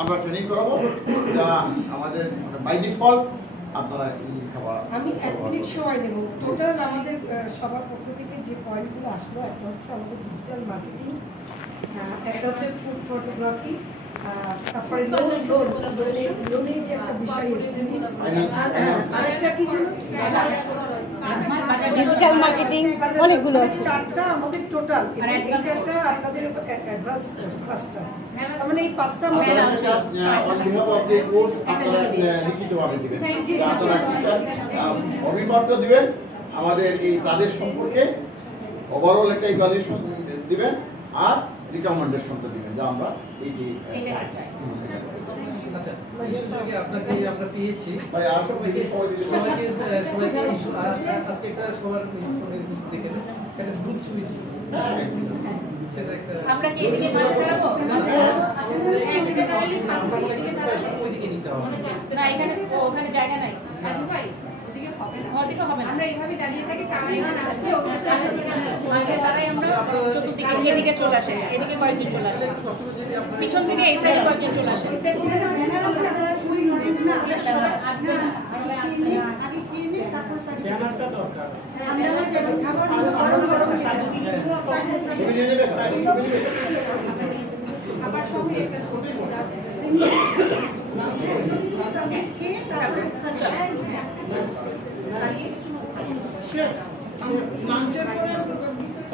আমরা ট্রেনিং করাবো, যা আমাদের বাই ডিফল্ট আপনারা খাবার। আমি 1 মিনিট সময় নেব। টোটাল আমাদের সবার পক্ষ থেকে যে পয়েন্টগুলো আসলো, একটা হচ্ছে আমাদের ডিজিটাল মার্কেটিং, একটা হচ্ছে ফুড ফটোগ্রাফি, তারপরে লোনের যে একটা বিষয় এসেছে, আরেকটা কি ছিল ডিজিটাল মার্কেটিং, অনেকগুলো আছে। 4টা আমাদের টোটাল, আর একটা আপনাদের অ্যাডভান্স পাঁচটা, তার মানে এই পাঁচটা আমাদের লিখিতভাবে দিবেন, অভিমত দিবেন আমাদের এই কাজের সম্পর্কে, ওভারঅল একটা ইভ্যালুয়েশন দিবেন আর রিকমেন্ডেশনটা দিবেন যা আমরা এইটি চাই। আচ্ছা, এই সুযোগে আপনাকে আমরা পেয়েছি ভাই আসো থেকে সময় দিতে সবাইকে আজকে একটা সবার সঙ্গে উপস্থিত এখানে একটা গ্রুপ ছবি সেটা একটা আমরা কি এদিকে পাশে দাঁড়াবো? এদিকে দাঁড়ালে ওইদিকে নিতে হবে না, এখানে ওখানে জায়গা নাই। আচ্ছা ভাই, ওদিকে হবে না, ওদিকে হবে না। আমরা এইভাবে দাঁড়িয়ে থাকি, কারা এখানে আসবে ওখানে আসবে না, মাঝে দাঁড়াই আমরা চতুর্দিকে এদিকে চলে আসে, এদিকে কয়েকজন চলে আসে, পিছন থেকে এই সাইডে কয়েকজন চলে আসে।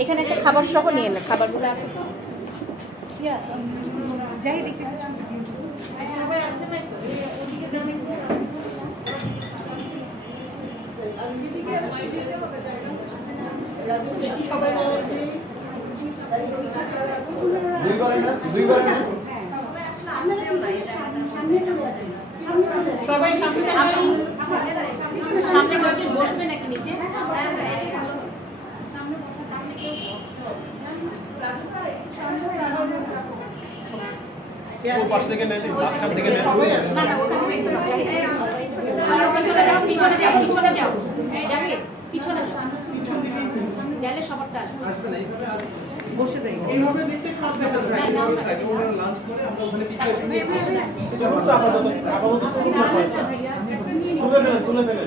এখানে একটা খাবার সহ নিয়ে নেন, খাবারগুলো আছে তো যাই দেখতে সবাই সামনে কয়েকজন বসবে নাকি নিচে? পাশ থেকে নেন, মাঝখান থেকে নেন। না না, ওখানে পিছনে যাও, পিছনে যাও, পিছনে যাও, জাহিদ পিছনে যাও, গেলে সবারটা আসবে না, এইভাবে বসে যাই, এইভাবে দেখতে খাবে আগে ওরা লাঞ্চ করে আমরা ওখানে পিছিয়ে তুলে ফেলে